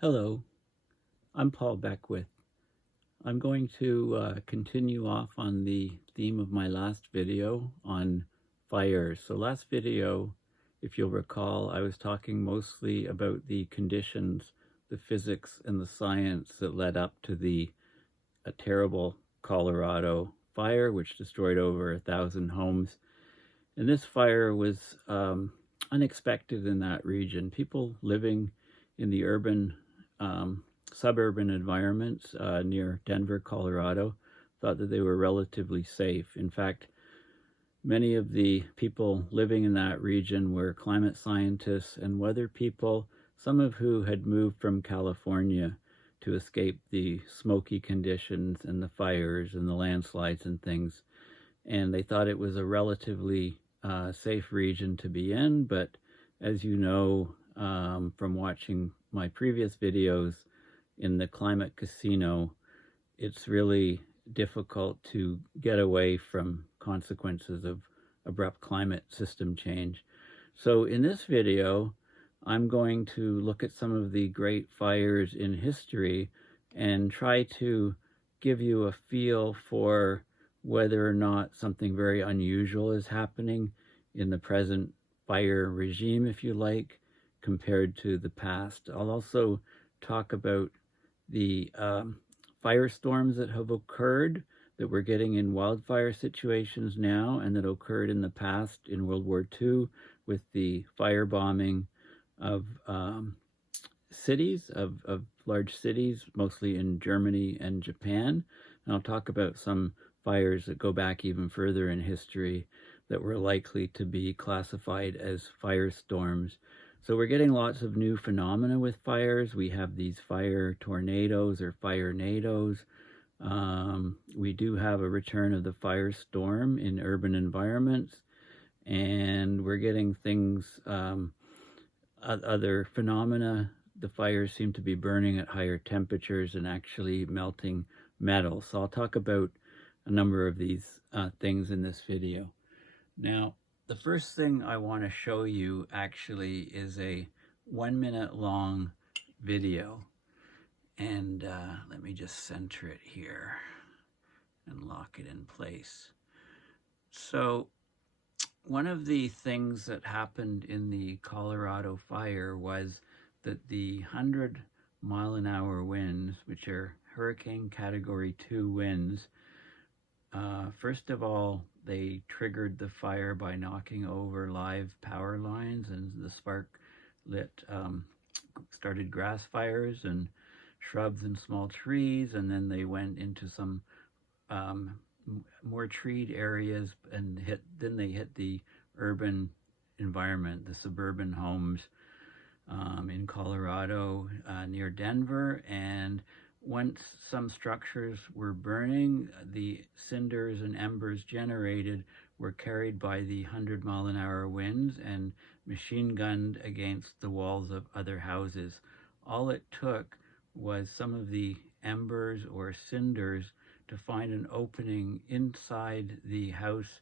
Hello, I'm Paul Beckwith. I'm going to continue off on the theme of my last video on fire. So last video, if you'll recall, I was talking mostly about the conditions, the physics and the science that led up to a terrible Colorado fire, which destroyed over 1,000 homes. And this fire was unexpected in that region. People living in the urban suburban environments near Denver, Colorado, thought that they were relatively safe. In fact, many of the people living in that region were climate scientists and weather people, some of who had moved from California to escape the smoky conditions and the fires and the landslides and things. And they thought it was a relatively safe region to be in, but as you know from watching my previous videos in the climate casino, it's really difficult to get away from consequences of abrupt climate system change. So in this video, I'm going to look at some of the great fires in history and try to give you a feel for whether or not something very unusual is happening in the present fire regime, if you like, compared to the past. I'll also talk about the firestorms that have occurred that we're getting in wildfire situations now and that occurred in the past in World War II with the firebombing of cities, of large cities, mostly in Germany and Japan. And I'll talk about some fires that go back even further in history that were likely to be classified as firestorms. So we're getting lots of new phenomena with fires. We have these fire tornadoes or FireNados. We do have a return of the firestorm in urban environments, and we're getting things, other phenomena. The fires seem to be burning at higher temperatures and actually melting metal. So I'll talk about a number of these things in this video. Now, the first thing I want to show you actually is a 1 minute long video. And let me just center it here and lock it in place. So one of the things that happened in the Colorado fire was that the 100-mile-an-hour winds, which are hurricane category 2 winds, first of all, they triggered the fire by knocking over live power lines, and the spark lit, started grass fires and shrubs and small trees, and then they went into some more treed areas and then they hit the urban environment, the suburban homes in Colorado near Denver. And once some structures were burning, the cinders and embers generated were carried by the 100-mile-an-hour winds and machine gunned against the walls of other houses. All it took was some of the embers or cinders to find an opening inside the house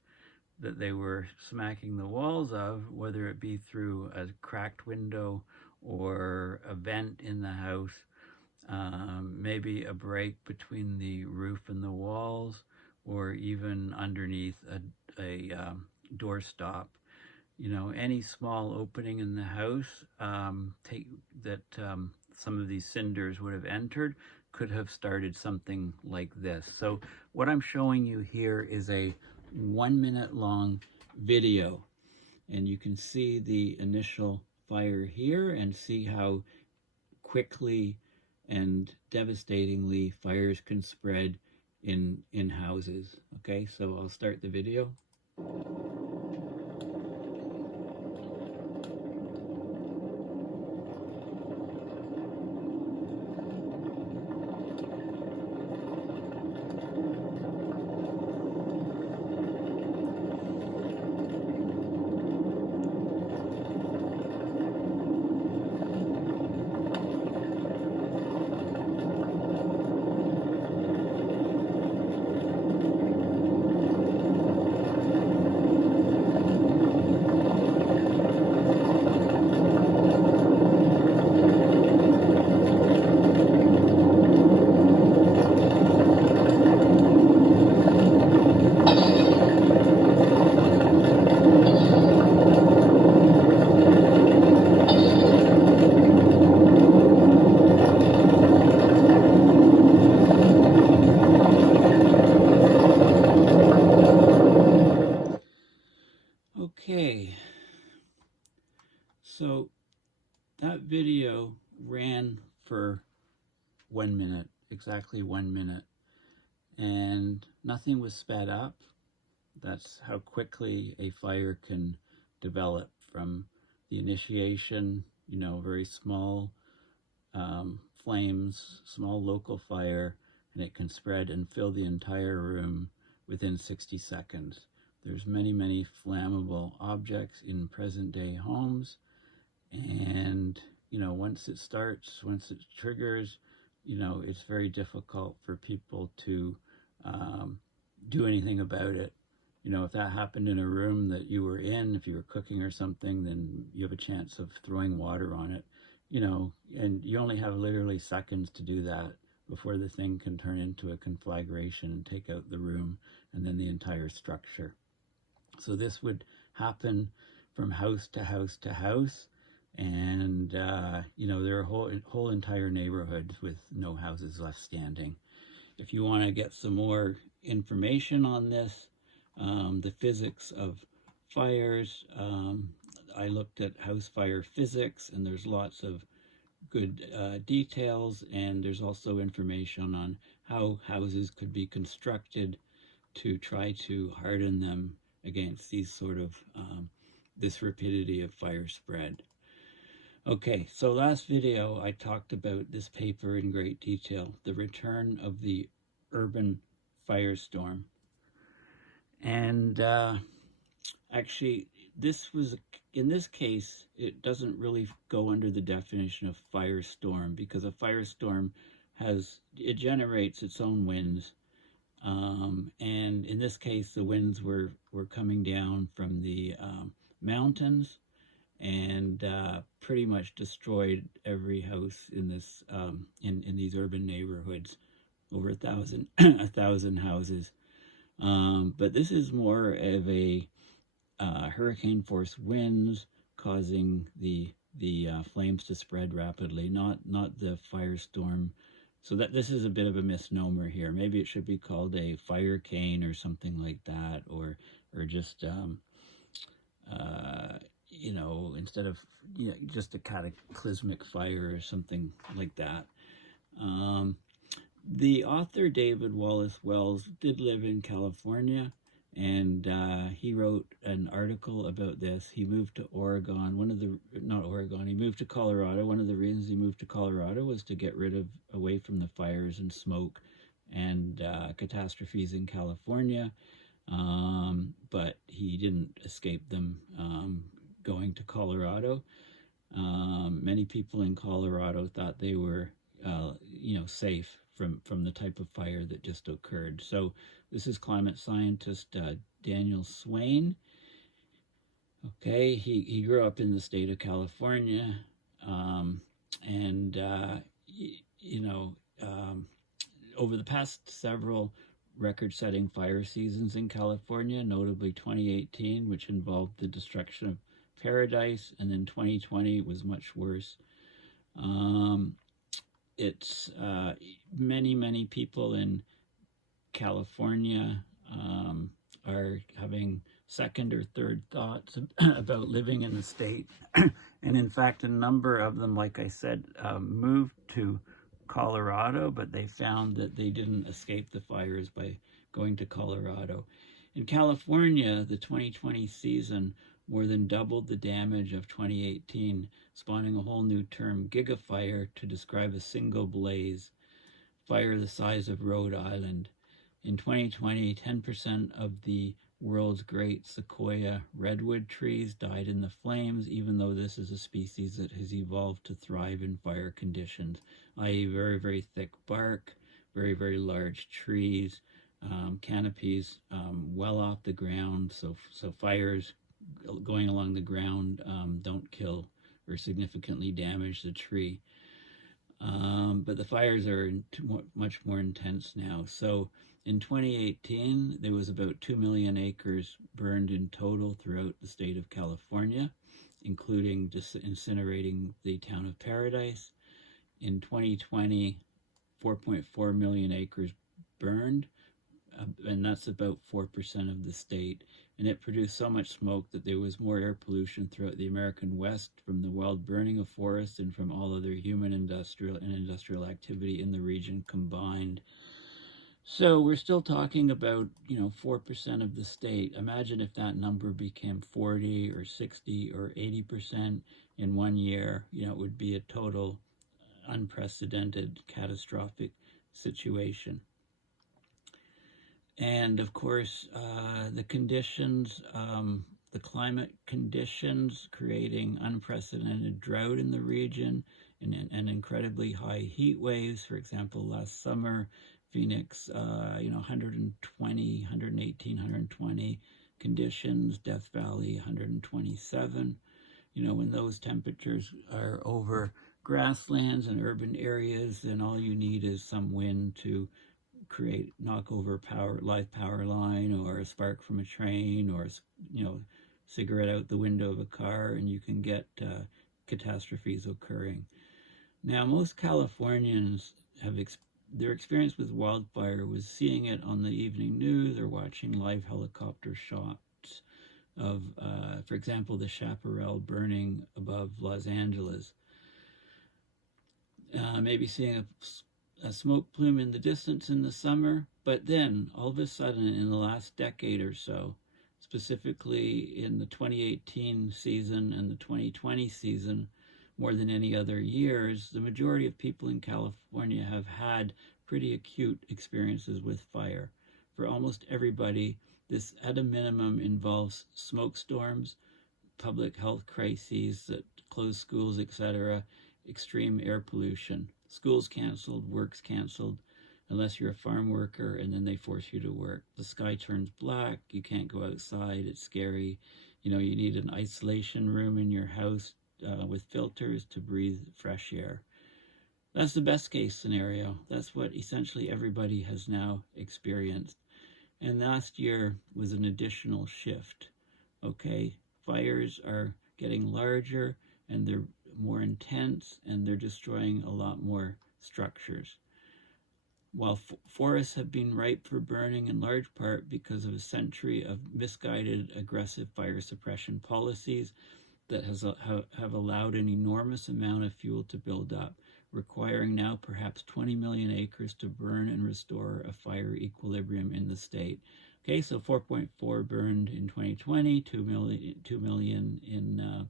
that they were smacking the walls of, whether it be through a cracked window or a vent in the house, maybe a break between the roof and the walls, or even underneath a doorstop. You know, any small opening in the house some of these cinders would have entered could have started something like this. So what I'm showing you here is a 1 minute long video, and you can see the initial fire here and see how quickly and devastatingly fires can spread in houses. Okay, so I'll start the video. Okay, so that video ran for 1 minute, exactly 1 minute, and nothing was sped up. That's how quickly a fire can develop from the initiation, very small flames, small local fire, and it can spread and fill the entire room within 60 seconds. There's many, many flammable objects in present day homes, and once it starts, once it triggers, it's very difficult for people to do anything about it. If that happened in a room that you were in, if you were cooking or something, then you have a chance of throwing water on it, and you only have literally seconds to do that before the thing can turn into a conflagration and take out the room and then the entire structure. So this would happen from house to house to house, and there are whole entire neighborhoods with no houses left standing. If you want to get some more information on this, the physics of fires, I looked at house fire physics, and there's lots of good details, and there's also information on how houses could be constructed to try to harden them against these sort of this rapidity of fire spread. Okay, so last video I talked about this paper in great detail, the return of the urban firestorm. And actually, in this case, it doesn't really go under the definition of firestorm, because a firestorm it generates its own winds. And in this case, the winds were coming down from the mountains, and pretty much destroyed every house in this in these urban neighborhoods, over 1,000 houses. But this is more of a hurricane force winds causing the flames to spread rapidly, not the firestorm. So that this is a bit of a misnomer here. Maybe it should be called a FireCane or something like that, or just instead of just a cataclysmic fire or something like that. The author David Wallace Wells did live in California, and he wrote an article about this. He moved to Oregon. He moved to Colorado. One of the reasons he moved to Colorado was to get away from the fires and smoke and catastrophes in California. But he didn't escape them going to Colorado. Many people in Colorado thought they were safe from the type of fire that just occurred. So this is climate scientist Daniel Swain. Okay, he grew up in the state of California, over the past several record-setting fire seasons in California, notably 2018, which involved the destruction of Paradise, and then 2020 was much worse. It's many people in California are having second or third thoughts about living in the state. And in fact, a number of them, like I said, moved to Colorado, but they found that they didn't escape the fires by going to Colorado. In California, the 2020 season more than doubled the damage of 2018, spawning a whole new term, gigafire, to describe a single blaze, fire the size of Rhode Island. In 2020, 10% of the world's great sequoia redwood trees died in the flames, even though this is a species that has evolved to thrive in fire conditions, i.e. very, very thick bark, very, very large trees, canopies well off the ground, so fires going along the ground don't kill or significantly damage the tree. But the fires are much more intense now. So in 2018, there was about 2 million acres burned in total throughout the state of California, including just incinerating the town of Paradise. In 2020, 4.4 million acres burned, and that's about 4% of the state. And it produced so much smoke that there was more air pollution throughout the American West from the wild burning of forests and from all other human industrial activity in the region combined. So we're still talking about, 4% of the state. Imagine if that number became 40 or 60 or 80% in 1 year. It would be a total unprecedented catastrophic situation. And of course, the conditions, the climate conditions creating unprecedented drought in the region and incredibly high heat waves. For example, last summer, Phoenix, 120, 118, 120 conditions, Death Valley, 127. When those temperatures are over grasslands and urban areas, then all you need is some wind to knock over live power line, or a spark from a train, or cigarette out the window of a car, and you can get catastrophes occurring. Now, most Californians their experience with wildfire was seeing it on the evening news or watching live helicopter shots of, for example, the Chaparral burning above Los Angeles. Maybe seeing a smoke plume in the distance in the summer, but then all of a sudden in the last decade or so, specifically in the 2018 season and the 2020 season, more than any other years, the majority of people in California have had pretty acute experiences with fire. For almost everybody, this at a minimum involves smoke storms, public health crises that close schools, etc., extreme air pollution. Schools canceled, work's canceled, unless you're a farm worker, and then they force you to work. The sky turns black, you can't go outside, it's scary. You need an isolation room in your house with filters to breathe fresh air. That's the best case scenario. That's what essentially everybody has now experienced. And last year was an additional shift, okay? Fires are getting larger and they're more intense, and they're destroying a lot more structures. While forests have been ripe for burning in large part because of a century of misguided, aggressive fire suppression policies that have allowed an enormous amount of fuel to build up, requiring now perhaps 20 million acres to burn and restore a fire equilibrium in the state. Okay, so 4.4 burned in 2020, 2 million in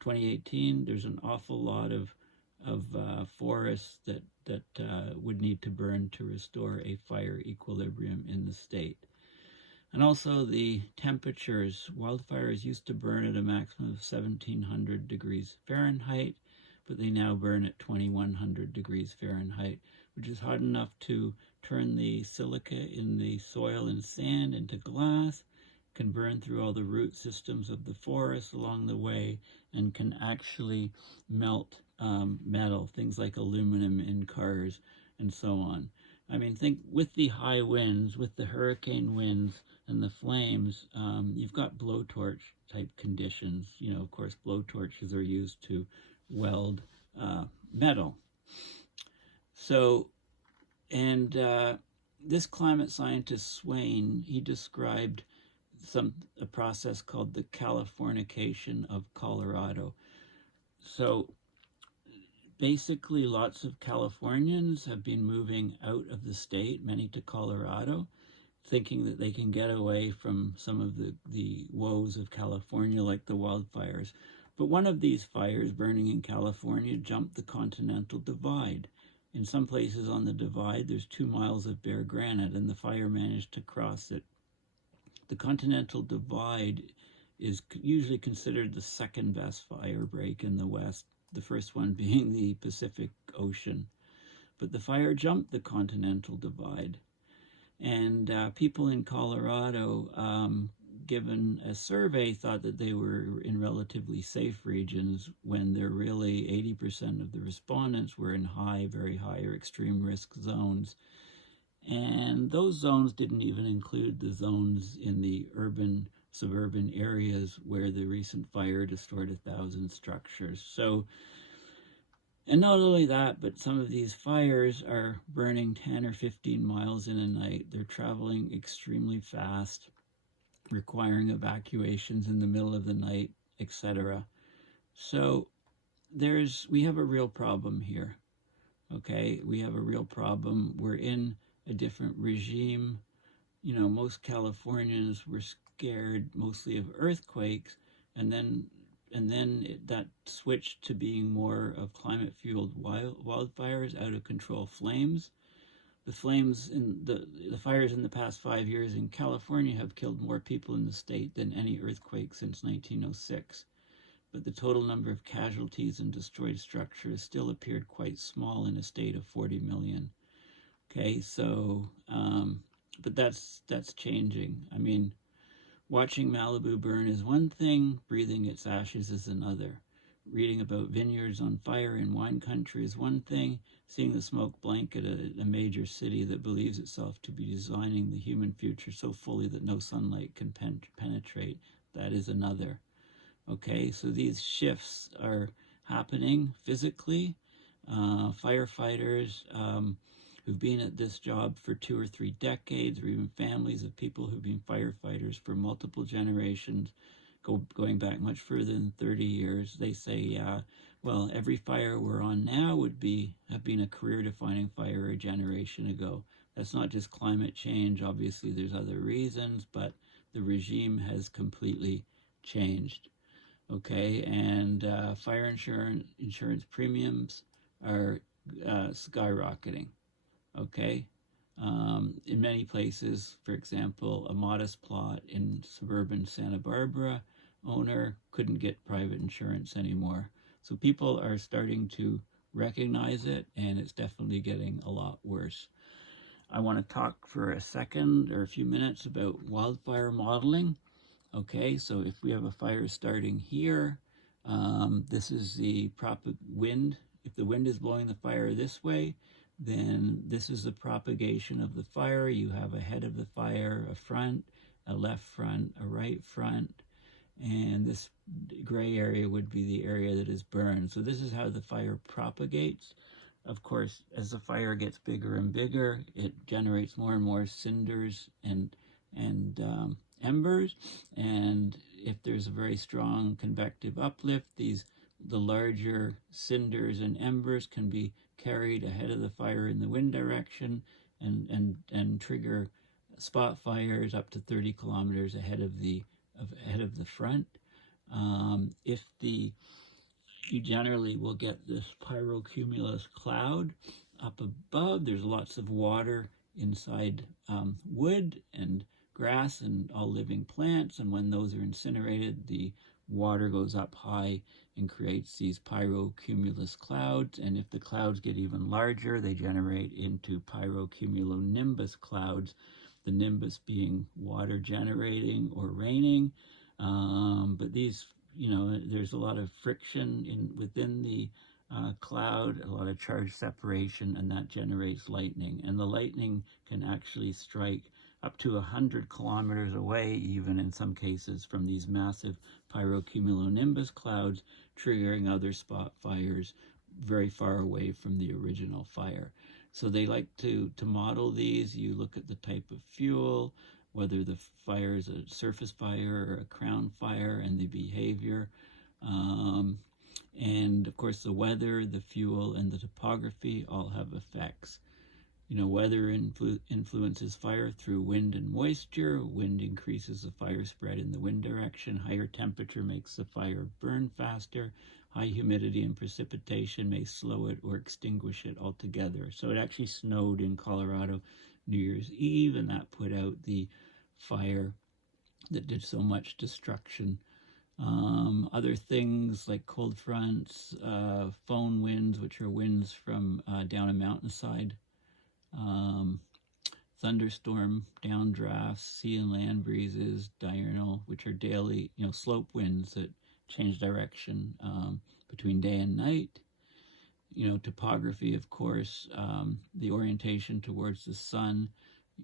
2018. There's an awful lot of forests that would need to burn to restore a fire equilibrium in the state. And also the temperatures. Wildfires used to burn at a maximum of 1700 degrees Fahrenheit, but they now burn at 2100 degrees Fahrenheit, which is hot enough to turn the silica in the soil and sand into glass, can burn through all the root systems of the forest along the way, and can actually melt metal, things like aluminum in cars and so on. I mean, think with the high winds, with the hurricane winds and the flames, you've got blowtorch type conditions. Of course, blowtorches are used to weld metal. So, and this climate scientist, Swain, he described a process called the Californication of Colorado. So basically, lots of Californians have been moving out of the state, many to Colorado, thinking that they can get away from some of the woes of California, like the wildfires. But one of these fires burning in California jumped the Continental Divide. In some places on the divide, there's 2 miles of bare granite, and the fire managed to cross it. The Continental Divide is usually considered the second best fire break in the West, the first one being the Pacific Ocean. But the fire jumped the Continental Divide. And people in Colorado, given a survey, thought that they were in relatively safe regions, when they're really 80% of the respondents were in high, very high, or extreme risk zones. And those zones didn't even include the zones in the urban, suburban areas where the recent fire destroyed 1,000 structures. So And not only that, but some of these fires are burning 10 or 15 miles in a night. They're traveling extremely fast, requiring evacuations in the middle of the night, etc. So we have a real problem here. Okay, we have a real problem. We're in a different regime. You know, most Californians were scared mostly of earthquakes, and then that switched to being more of climate-fueled wildfires, out of control flames. The flames in the fires in the past 5 years in California have killed more people in the state than any earthquake since 1906. But the total number of casualties and destroyed structures still appeared quite small in a state of 40 million. Okay, so, but that's changing. I mean, watching Malibu burn is one thing, breathing its ashes is another. Reading about vineyards on fire in wine country is one thing, seeing the smoke blanket a major city that believes itself to be designing the human future so fully that no sunlight can penetrate, that is another. Okay, so these shifts are happening physically. Firefighters who've been at this job for 2 or 3 decades, or even families of people who've been firefighters for multiple generations, going back much further than 30 years, they say, yeah, well, every fire we're on now would have been a career-defining fire a generation ago. That's not just climate change. Obviously, there's other reasons, but the regime has completely changed. Okay, and fire insurance premiums are skyrocketing. Okay, in many places, for example, a modest plot in suburban Santa Barbara owner couldn't get private insurance anymore. So people are starting to recognize it, and it's definitely getting a lot worse. I want to talk for a second or a few minutes about wildfire modeling. Okay, so if we have a fire starting here, this is the wind. If the wind is blowing the fire this way, then this is the propagation of the fire. You have a head of the fire, a front, a left front, a right front, and this gray area would be the area that is burned. So this is how the fire propagates. Of course, as the fire gets bigger and bigger, it generates more and more cinders and embers, and if there's a very strong convective uplift, the larger cinders and embers can be carried ahead of the fire in the wind direction and trigger spot fires up to 30 kilometers ahead of the front. You generally will get this pyrocumulous cloud up above. There's lots of water inside wood and grass and all living plants, and when those are incinerated, the water goes up high and creates these pyrocumulous clouds, and if the clouds get even larger, they generate into pyrocumulonimbus clouds, the nimbus being water generating or raining. But these, there's a lot of friction within the cloud, a lot of charge separation, and that generates lightning, and the lightning can actually strike up to 100 kilometers away, even in some cases, from these massive pyrocumulonimbus clouds, triggering other spot fires very far away from the original fire. So they like to model these. You look at the type of fuel, whether the fire is a surface fire or a crown fire, and the behavior. And of course, the weather, the fuel, and the topography all have effects. Weather influences fire through wind and moisture. Wind increases the fire spread in the wind direction. Higher temperature makes the fire burn faster. High humidity and precipitation may slow it or extinguish it altogether. So it actually snowed in Colorado New Year's Eve, and that put out the fire that did so much destruction. Other things like cold fronts, foehn winds, which are winds from down a mountainside, thunderstorm, downdrafts, sea and land breezes, diurnal, which are daily, slope winds that change direction between day and night. Topography, of course, the orientation towards the sun,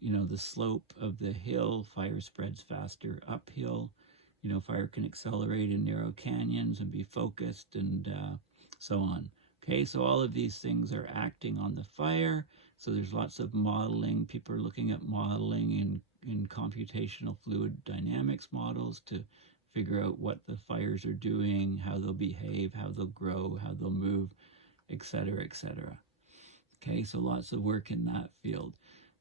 the slope of the hill, fire spreads faster uphill. Fire can accelerate in narrow canyons and be focused, and so on. Okay, so all of these things are acting on the fire. So there's lots of modeling. People are looking at modeling in computational fluid dynamics models to figure out what the fires are doing, how they'll behave, how they'll grow, how they'll move, etc., etc. Okay, so lots of work in that field.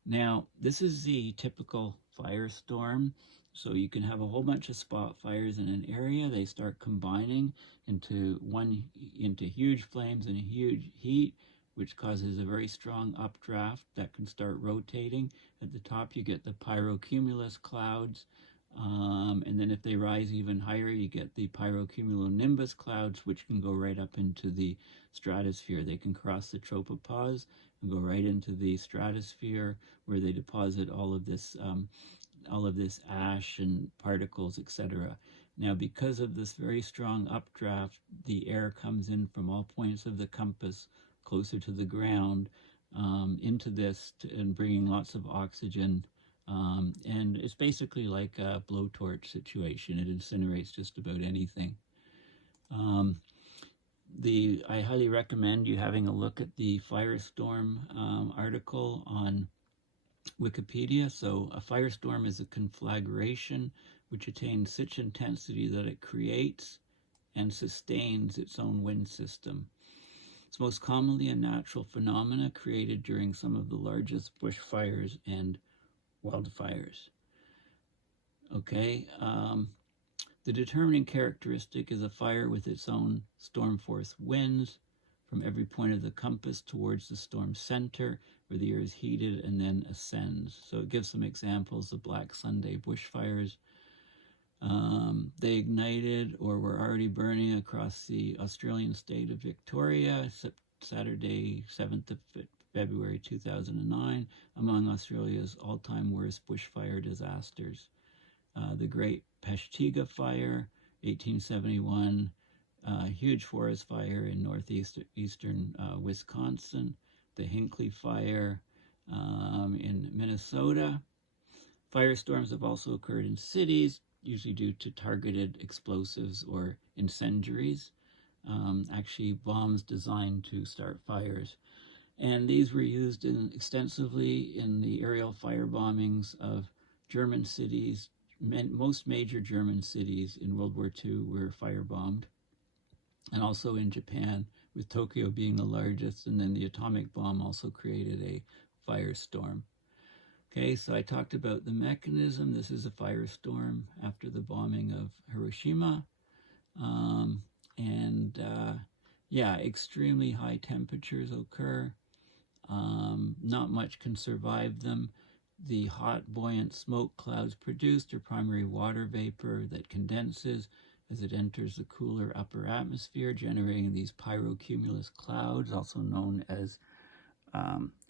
Now, this is the typical firestorm. So you can have a whole bunch of spot fires in an area. They start combining into huge flames and huge heat, which causes a very strong updraft that can start rotating. At the top, you get the pyrocumulus clouds. And then if they rise even higher, you get the pyrocumulonimbus clouds, which can go right up into the stratosphere. They can cross the tropopause and go right into the stratosphere, where they deposit all of this ash and particles, etc. Now, because of this very strong updraft, the air comes in from all points of the compass closer to the ground into this and bringing lots of oxygen. And it's basically like a blowtorch situation. It incinerates just about anything. I highly recommend you having a look at the Firestorm article on Wikipedia. So a firestorm is a conflagration which attains such intensity that it creates and sustains its own wind system. It's most commonly a natural phenomena created during some of the largest bushfires and wildfires. Okay, the determining characteristic is a fire with its own storm force winds from every point of the compass towards the storm center, where the air is heated and then ascends. So it gives some examples. The Black Sunday bushfires. They ignited or were already burning across the Australian state of Victoria, Saturday, 7th of February 2009, among Australia's all-time worst bushfire disasters. The Great Peshtiga Fire, 1871, huge forest fire in northeastern Wisconsin. The Hinckley Fire in Minnesota. Firestorms have also occurred in cities, usually due to targeted explosives or incendiaries, actually bombs designed to start fires. And these were used extensively in the aerial fire bombings of German cities. Most major German cities in World War II were firebombed, and also in Japan, with Tokyo being the largest, and then the atomic bomb also created a firestorm. Okay, so I talked about the mechanism. This is a firestorm after the bombing of Hiroshima. Yeah, extremely high temperatures occur. Not much can survive them. The hot, buoyant smoke clouds produced are primary water vapor that condenses as it enters the cooler upper atmosphere, generating these pyrocumulous clouds, also known as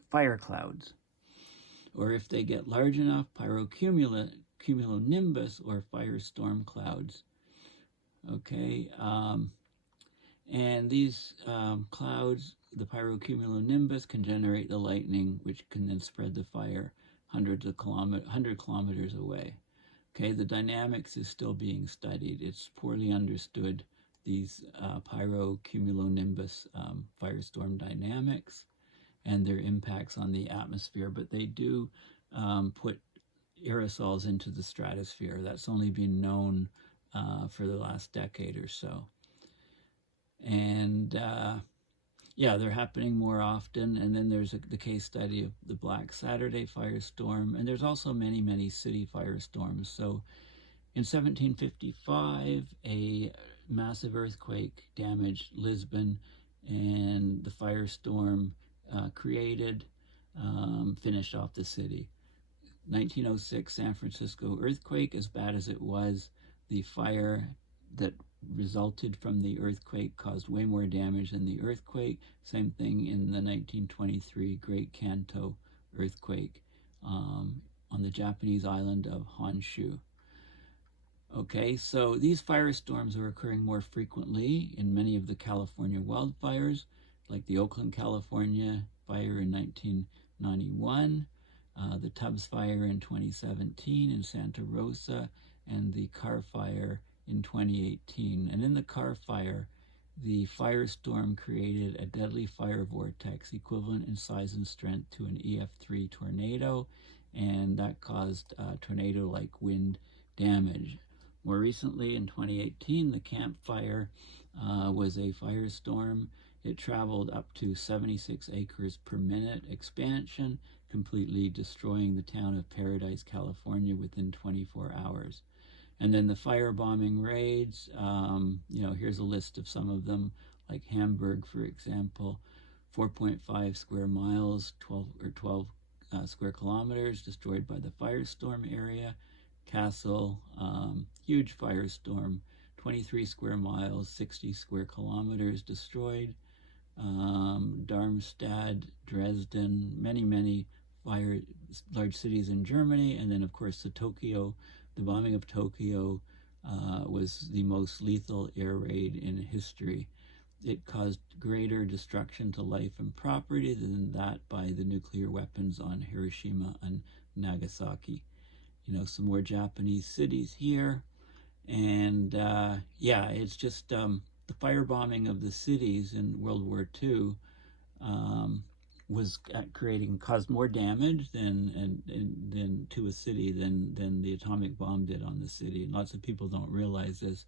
fire clouds. Or if they get large enough, pyrocumulonimbus or firestorm clouds. Okay, and these clouds, the pyrocumulonimbus, can generate the lightning, which can then spread the fire 100 kilometers away. Okay, the dynamics is still being studied. It's poorly understood, these pyrocumulonimbus firestorm dynamics and their impacts on the atmosphere, but they do put aerosols into the stratosphere. That's only been known for the last decade or so. And yeah, they're happening more often. And then there's the case study of the Black Saturday firestorm. And there's also many, many city firestorms. So in 1755, a massive earthquake damaged Lisbon, and the firestorm created finished off the city. 1906 San Francisco earthquake, as bad as it was, the fire that resulted from the earthquake caused way more damage than the earthquake. Same thing in the 1923 Great Kanto earthquake on the Japanese island of Honshu. Okay, so these firestorms are occurring more frequently in many of the California wildfires, like the Oakland, California fire in 1991, the Tubbs fire in 2017 in Santa Rosa, and the Carr fire in 2018. And in the Carr fire, the firestorm created a deadly fire vortex equivalent in size and strength to an EF3 tornado, and that caused tornado-like wind damage. More recently, in 2018, the Camp Fire was a firestorm. It traveled up to 76 acres per minute expansion, completely destroying the town of Paradise, California within 24 hours. And then the firebombing raids, here's a list of some of them, like Hamburg, for example, 4.5 square miles, 12 square kilometers destroyed by the firestorm area. Kassel, huge firestorm, 23 square miles, 60 square kilometers destroyed. Darmstadt, Dresden, many large cities in Germany, and then of course the bombing of Tokyo was the most lethal air raid in history. It caused greater destruction to life and property than that by the nuclear weapons on Hiroshima and Nagasaki. Some more Japanese cities here. And it's just the firebombing of the cities in World War II was caused more damage than to a city than the atomic bomb did on the city. And lots of people don't realize this.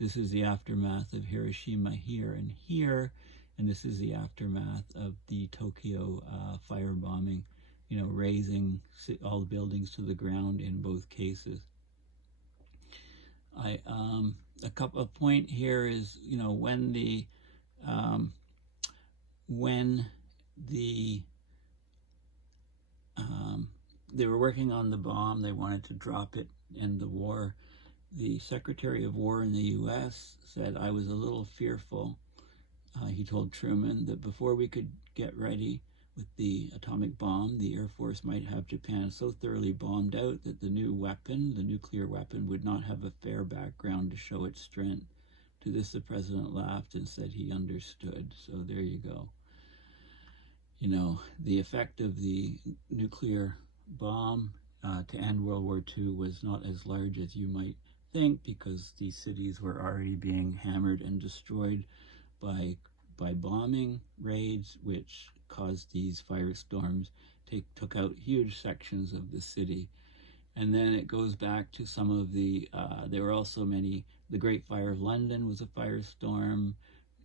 This is the aftermath of Hiroshima here, and this is the aftermath of the Tokyo firebombing, razing all the buildings to the ground in both cases. A couple of point here is, when they were working on the bomb, they wanted to drop it, end the war. The Secretary of War in the U.S. said, "I was a little fearful," he told Truman, "that before we could get ready with the atomic bomb, the Air Force might have Japan so thoroughly bombed out that the new weapon, the nuclear weapon, would not have a fair background to show its strength." To this, the president laughed and said he understood. So there you go. The effect of the nuclear bomb to end World War II was not as large as you might think, because these cities were already being hammered and destroyed by bombing raids, which caused these firestorms, took out huge sections of the city. And then it goes back to some of there were also many, the Great Fire of London was a firestorm,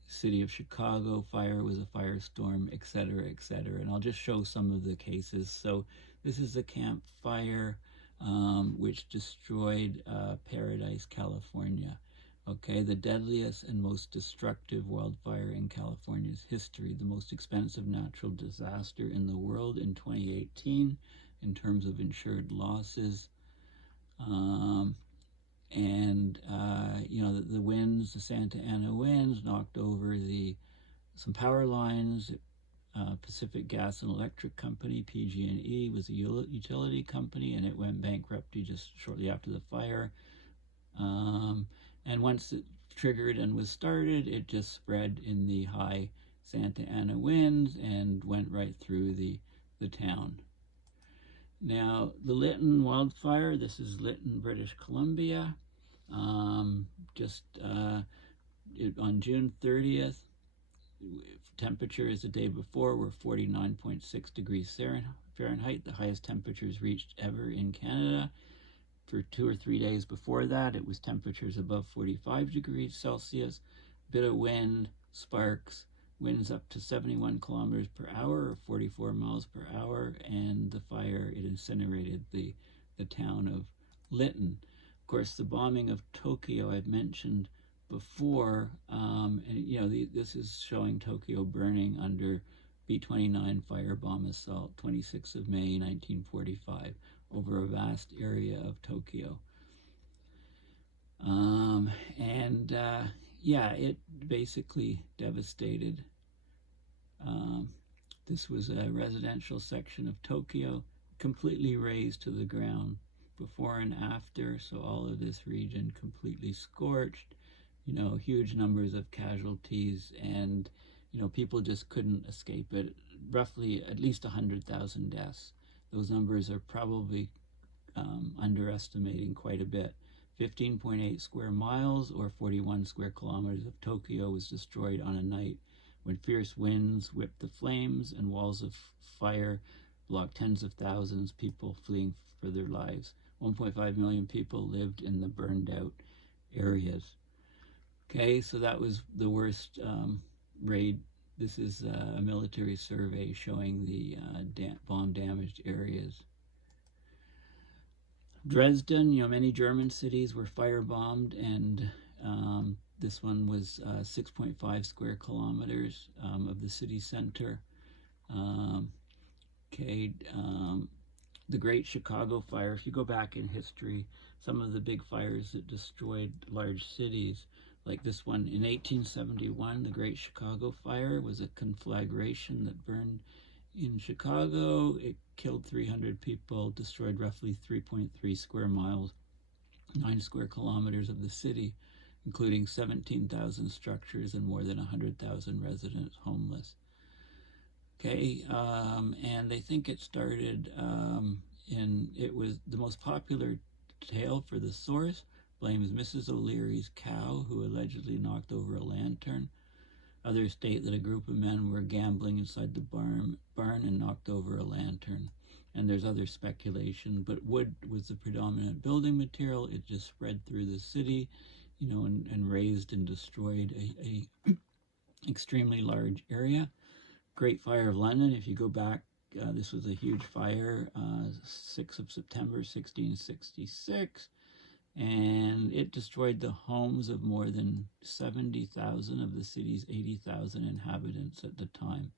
City of Chicago fire was a firestorm, etc., etc. And I'll just show some of the cases. So this is the Camp Fire, which destroyed Paradise, California. Okay, the deadliest and most destructive wildfire in California's history, the most expensive natural disaster in the world in 2018 in terms of insured losses. The winds, the Santa Ana winds knocked over some power lines. Pacific Gas and Electric Company, PG&E, was a utility company, and it went bankrupt just shortly after the fire. And once it triggered and was started, it just spread in the high Santa Ana winds and went right through the town. Now, the Lytton wildfire, this is Lytton, British Columbia. On June 30th, temperatures the day before were 49.6 degrees Fahrenheit, the highest temperatures reached ever in Canada. For 2 or 3 days before that, it was temperatures above 45 degrees Celsius, bit of wind, sparks, winds up to 71 kilometers per hour or 44 miles per hour, and the fire, it incinerated the town of Lytton. Of course, the bombing of Tokyo I've mentioned before, this is showing Tokyo burning under B-29 firebomb assault, 26th of May, 1945, over a vast area of Tokyo. It basically devastated. This was a residential section of Tokyo, completely razed to the ground before and after, so all of this region completely scorched, huge numbers of casualties, and people just couldn't escape it. Roughly at least 100,000 deaths. Those numbers are probably underestimating quite a bit. 15.8 square miles or 41 square kilometers of Tokyo was destroyed on a night when fierce winds whipped the flames and walls of fire blocked tens of thousands of people fleeing for their lives. 1.5 million people lived in the burned out areas. Okay, so that was the worst raid. This is a military survey showing the bomb damaged areas. Dresden, many German cities were firebombed, and this one was 6.5 square kilometers of the city center. The Great Chicago Fire, if you go back in history, some of the big fires that destroyed large cities, like this one in 1871, the Great Chicago Fire was a conflagration that burned in Chicago. It killed 300 people, destroyed roughly 3.3 square miles, 9 square kilometers of the city, including 17,000 structures and more than 100,000 residents homeless. Okay, and they think it started it was the most popular tale for the source blames Mrs. O'Leary's cow, who allegedly knocked over a lantern. Others state that a group of men were gambling inside the barn and knocked over a lantern. And there's other speculation, but wood was the predominant building material. It just spread through the city, and razed and destroyed a extremely large area. Great Fire of London, if you go back, this was a huge fire, 6th of September, 1666, and it destroyed the homes of more than 70,000 of the city's 80,000 inhabitants at the time.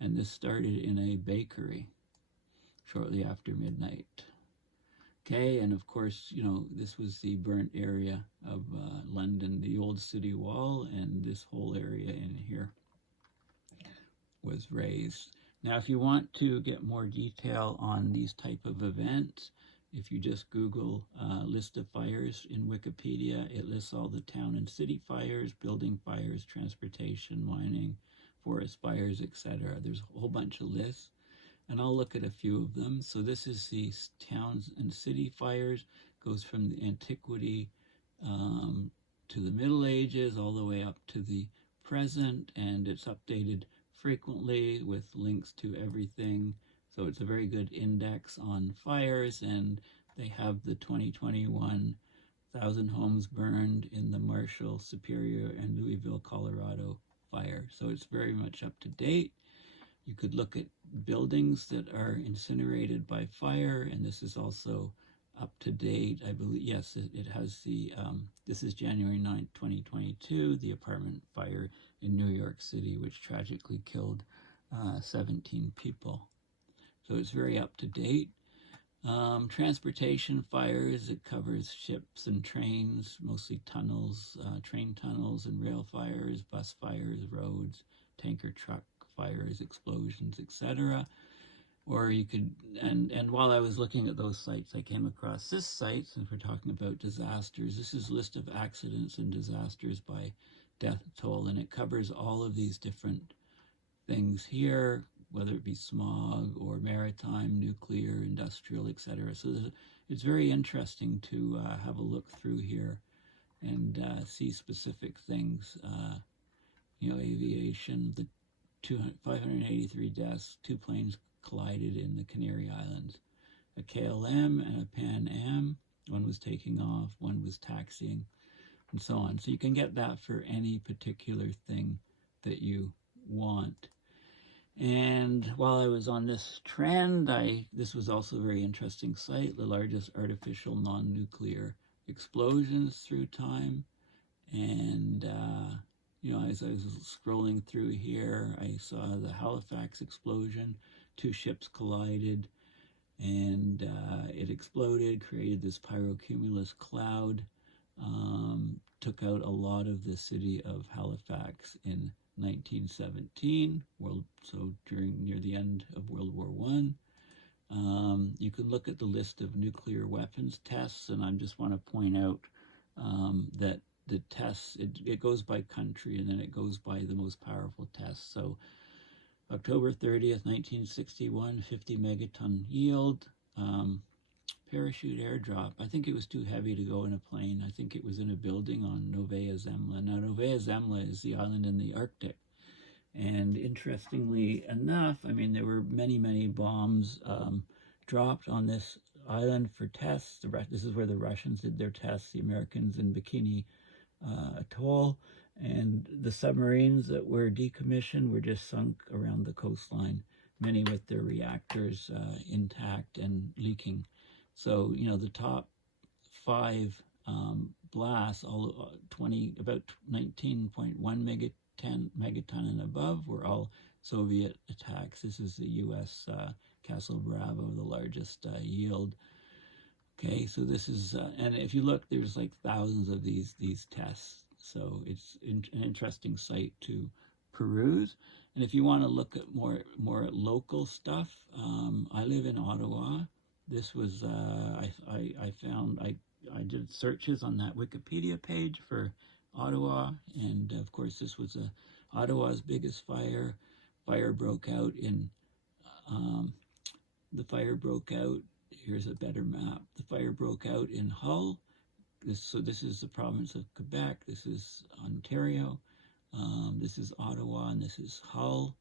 And this started in a bakery shortly after midnight. Okay, and of course, this was the burnt area of London, the old city wall, and this whole area in here was razed. Now, if you want to get more detail on these type of events, if you just Google list of fires in Wikipedia, it lists all the town and city fires, building fires, transportation, mining, forest fires, etc. There's a whole bunch of lists, and I'll look at a few of them. So this is the towns and city fires, goes from the antiquity to the Middle Ages, all the way up to the present, and it's updated frequently with links to everything. So it's a very good index on fires, and they have the 2021 1,000 homes burned in the Marshall, Superior, and Louisville, Colorado fire. So it's very much up to date. You could look at buildings that are incinerated by fire, and this is also up to date. I believe, yes, it has the, this is January 9th, 2022, the apartment fire in New York City, which tragically killed 17 people. So it's very up to date. Transportation fires, it covers ships and trains, mostly tunnels, train tunnels and rail fires, bus fires, roads, tanker truck fires, explosions, etc. Or you could, and while I was looking at those sites, I came across this site, since we're talking about disasters. This is a list of accidents and disasters by death toll, and it covers all of these different things here, whether it be smog or maritime, nuclear, industrial, etc. So it's very interesting to have a look through here and see specific things. Aviation, the 583 deaths, 2 planes collided in the Canary Islands. A KLM and a Pan Am, one was taking off, one was taxiing, and so on. So you can get that for any particular thing that you want. And while I was on this trend, this was also a very interesting site, the largest artificial non-nuclear explosions through time. And, as I was scrolling through here, I saw the Halifax explosion. 2 ships collided, and it exploded, created this pyrocumulous cloud, took out a lot of the city of Halifax in 1917, so near the end of World War I. You can look at the list of nuclear weapons tests, and I just want to point out that the tests, it goes by country, and then it goes by the most powerful tests. So October 30th, 1961, 50 megaton yield. parachute airdrop. I think it was too heavy to go in a plane. I think it was in a building on Novaya Zemlya. Now, Novaya Zemlya is the island in the Arctic. And interestingly enough, I mean, there were many, many bombs dropped on this island for tests. This is where the Russians did their tests, the Americans in Bikini Atoll. And the submarines that were decommissioned were just sunk around the coastline, many with their reactors intact and leaking. So, you know, the top 5 blasts, all about 19.1 megaton and above, were all Soviet attacks. This is the U.S. Castle Bravo, the largest yield. Okay, so this is, and if you look, there's like thousands of these tests. So it's an interesting site to peruse. And if you want to look at more local stuff, I live in Ottawa. This was, I found, I did searches on that Wikipedia page for Ottawa, and of course this was Ottawa's biggest fire. Fire broke out in, here's a better map. The fire broke out in Hull. So this is the province of Quebec, this is Ontario, this is Ottawa, and this is Hull,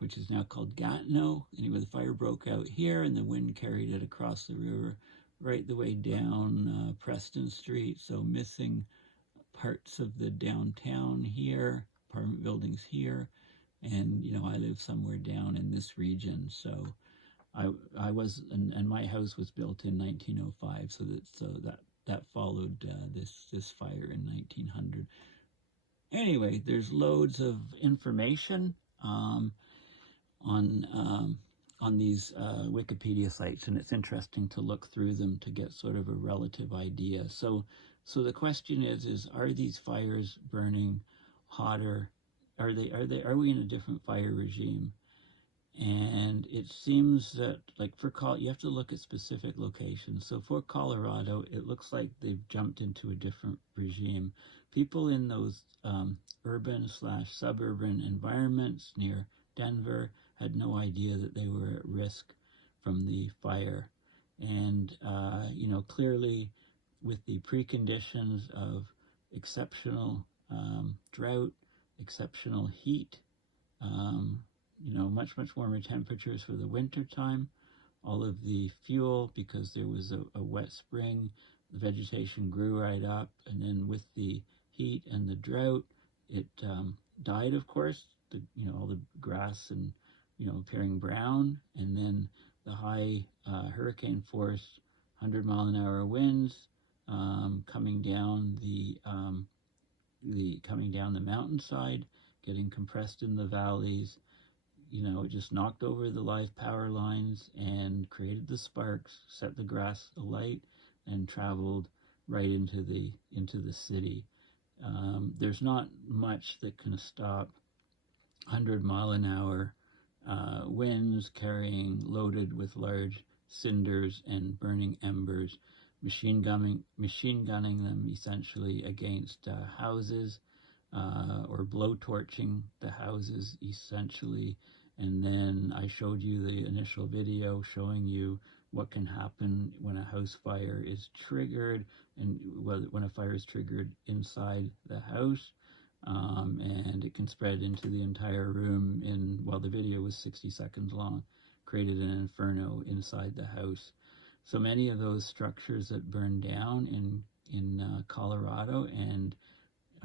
which is now called Gatineau. Anyway, the fire broke out here, and the wind carried it across the river right the way down Preston Street, so missing parts of the downtown here, apartment buildings here, and, you know, I live somewhere down in this region, so I was, and my house was built in 1905, so that followed this fire in 1900. Anyway, there's loads of information on these Wikipedia sites, and it's interesting to look through them to get sort of a relative idea. So the question is are these fires burning hotter? Are we in a different fire regime? And it seems that, like, you have to look at specific locations. So for Colorado, it looks like they've jumped into a different regime. People in those urban/suburban environments near Denver had no idea that they were at risk from the fire. And, you know, clearly with the preconditions of exceptional drought, exceptional heat, you know, much warmer temperatures for the winter time, all of the fuel, because there was a wet spring, the vegetation grew right up, and then with the heat and the drought, it died, of course, you know, all the grass and, you know, appearing brown, and then the high hurricane force, 100-mile-an-hour winds coming down the mountainside, getting compressed in the valleys. You know, it just knocked over the live power lines and created the sparks, set the grass alight, and traveled right into the city. There's not much that can stop 100-mile-an-hour winds loaded with large cinders and burning embers, machine gunning them essentially against houses, or blowtorching the houses essentially. And then I showed you the initial video showing you what can happen when a house fire is triggered, and when a fire is triggered inside the house, and it can spread into the entire room the video was 60 seconds long, created an inferno inside the house. So many of those structures that burned down in Colorado, and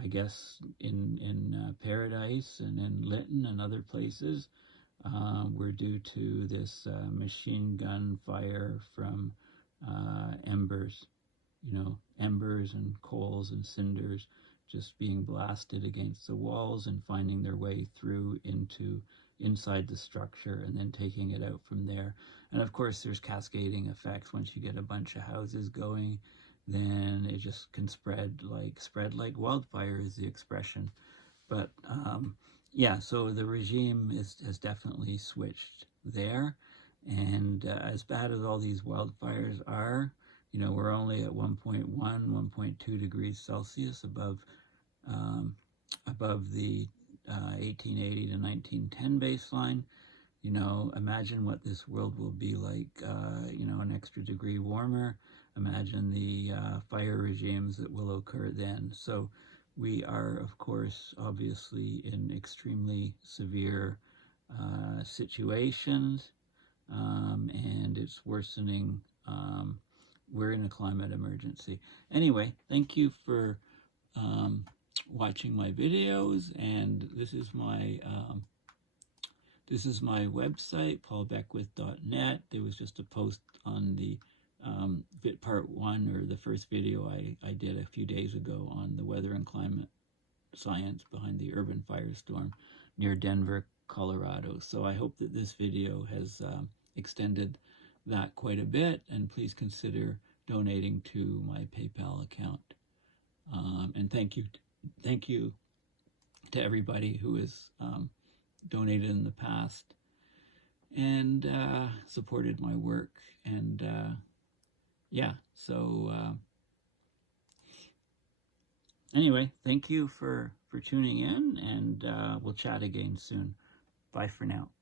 I guess in Paradise and in Lytton and other places, were due to this machine gun fire from embers, you know, embers and coals and cinders just being blasted against the walls and finding their way through inside the structure, and then taking it out from there. And of course there's cascading effects. Once you get a bunch of houses going, then it just can spread like wildfire is the expression. But yeah, so the regime has definitely switched there. And as bad as all these wildfires are, you know, we're only at 1.1, 1.2 degrees Celsius above the 1880 to 1910 baseline. You know, imagine what this world will be like, you know, an extra degree warmer. Imagine the fire regimes that will occur then. So we are, of course, obviously in extremely severe situations, and it's worsening. We're in a climate emergency. Anyway, thank you for watching my videos, and this is my website, paulbeckwith.net. There was just a post on the part 1, or the first video I did a few days ago on the weather and climate science behind the urban firestorm near Denver, Colorado. So I hope that this video has extended that quite a bit, and please consider donating to my PayPal account. And thank you to everybody who has donated in the past and supported my work. And yeah, so anyway, thank you for tuning in, and we'll chat again soon. Bye for now.